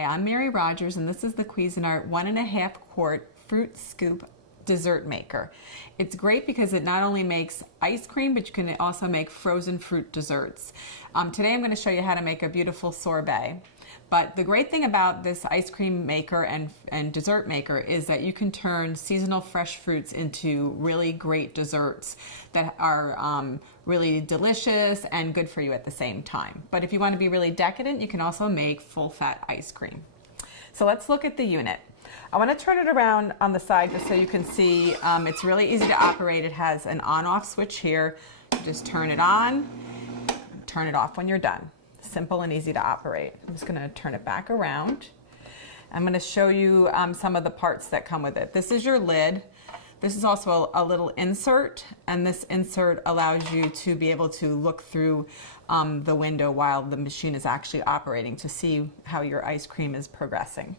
Hi, I'm Mary Rogers, and this is the Cuisinart 1.5 quart fruit scoop dessert maker. It's great because it not only makes ice cream, but you can also make frozen fruit desserts. Today I'm going to show you how to make a beautiful sorbet. But the great thing about this ice cream maker and dessert maker is that you can turn seasonal fresh fruits into really great desserts that are really delicious and good for you at the same time. But if you want to be really decadent, you can also make full-fat ice cream. So let's look at the unit. I want to turn it around on the side just so you can see it's really easy to operate. It has an on-off switch here. You just turn it on, turn it off when you're done. Simple and easy to operate. I'm just going to turn it back around. I'm going to show you some of the parts that come with it. This is your lid. This is also a little insert, and this insert allows you to be able to look through the window while the machine is actually operating to see how your ice cream is progressing.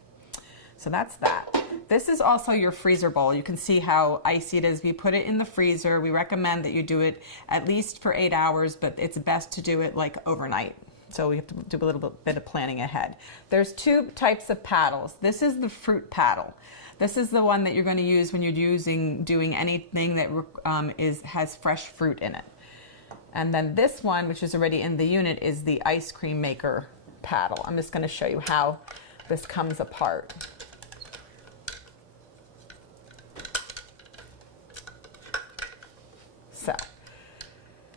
So that's that. This is also your freezer bowl. You can see how icy it is. We put it in the freezer. We recommend that you do it at least for 8 hours, but it's best to do it like overnight. So we have to do a little bit of planning ahead. There's two types of paddles. This is the fruit paddle. This is the one that you're going to use when you're doing anything that has fresh fruit in it. And then this one, which is already in the unit, is the ice cream maker paddle. I'm just going to show you how this comes apart. So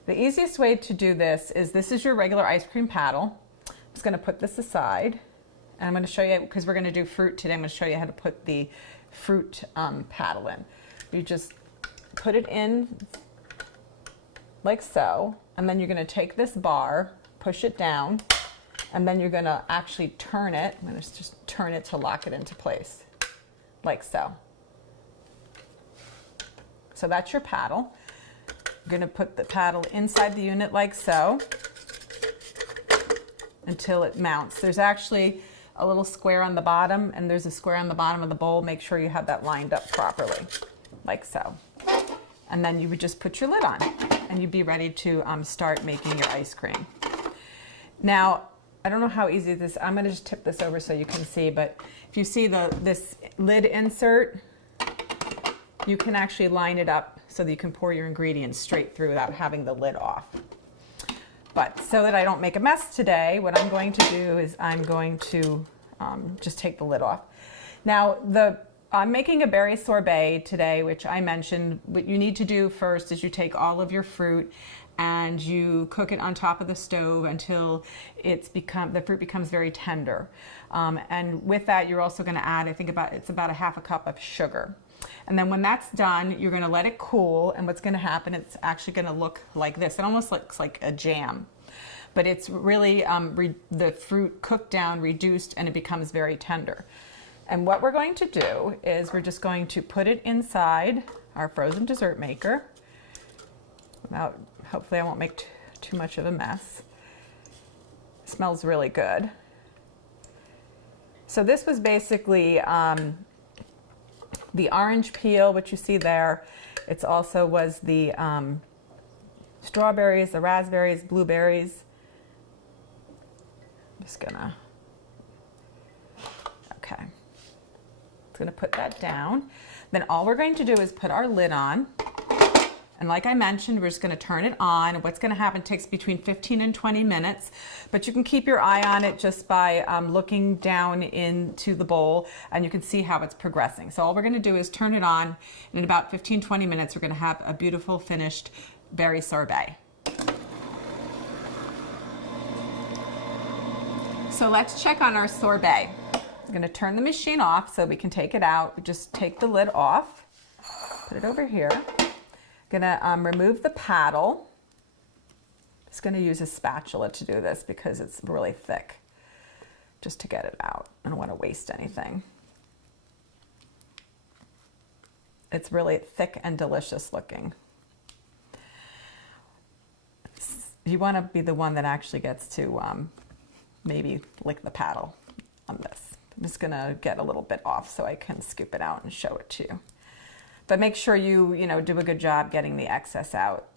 the easiest way to do this is your regular ice cream paddle. I'm just going to put this aside, and I'm going to show you, because we're going to do fruit today, I'm going to show you how to put the fruit paddle in. You just put it in like so, and then you're going to take this bar, push it down, and then you're going to actually turn it. I'm going to just turn it to lock it into place, like so. So that's your paddle. I'm going to put the paddle inside the unit like so until it mounts. There's actually a little square on the bottom, and there's a square on the bottom of the bowl. Make sure you have that lined up properly, like so. And then you would just put your lid on, and you'd be ready to start making your ice cream. Now, I don't know how easy this is. I'm going to just tip this over so you can see, but if you see this lid insert, you can actually line it up so that you can pour your ingredients straight through without having the lid off. But so that I don't make a mess today, what I'm going to do is I'm going to just take the lid off. Now, I'm making a berry sorbet today, which I mentioned. What you need to do first is you take all of your fruit and you cook it on top of the stove until the fruit becomes very tender. And with that, you're also going to add, I think it's about a half a cup of sugar. And then when that's done, you're going to let it cool, and what's going to happen, it's actually going to look like this. It almost looks like a jam, but it's really the fruit cooked down, reduced, and it becomes very tender. And what we're going to do is we're just going to put it inside our frozen dessert maker. Hopefully I won't make too much of a mess. It smells really good. So this was basically the orange peel, which you see there. It also was the strawberries, the raspberries, blueberries. I'm just gonna, okay. Just gonna put that down. Then all we're going to do is put our lid on. And like I mentioned, we're just going to turn it on. What's going to happen takes between 15 and 20 minutes, but you can keep your eye on it just by looking down into the bowl, and you can see how it's progressing. So all we're going to do is turn it on, and in about 15-20 minutes, we're going to have a beautiful finished berry sorbet. So let's check on our sorbet. I'm going to turn the machine off so we can take it out. We just take the lid off, put it over here. Gonna remove the paddle. Just gonna use a spatula to do this because it's really thick, just to get it out. I don't want to waste anything. It's really thick and delicious looking. You want to be the one that actually gets to maybe lick the paddle on this. I'm just gonna get a little bit off so I can scoop it out and show it to you. But make sure you do a good job getting the excess out.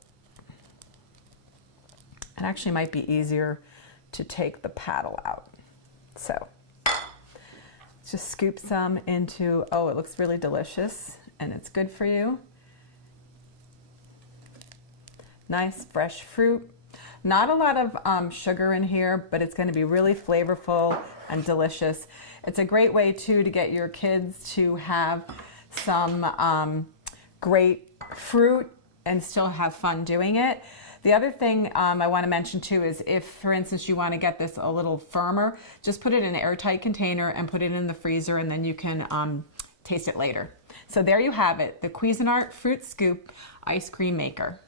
It actually might be easier to take the paddle out. So Just scoop some into, oh, it looks really delicious and it's good for you. Nice fresh fruit. Not a lot of sugar in here, but it's going to be really flavorful and delicious. It's a great way too to get your kids to have some great fruit and still have fun doing it. The other thing I want to mention too is if, for instance, you want to get this a little firmer, just put it in an airtight container and put it in the freezer, and then you can taste it later. So there you have it, the Cuisinart Fruit Scoop Ice Cream Maker.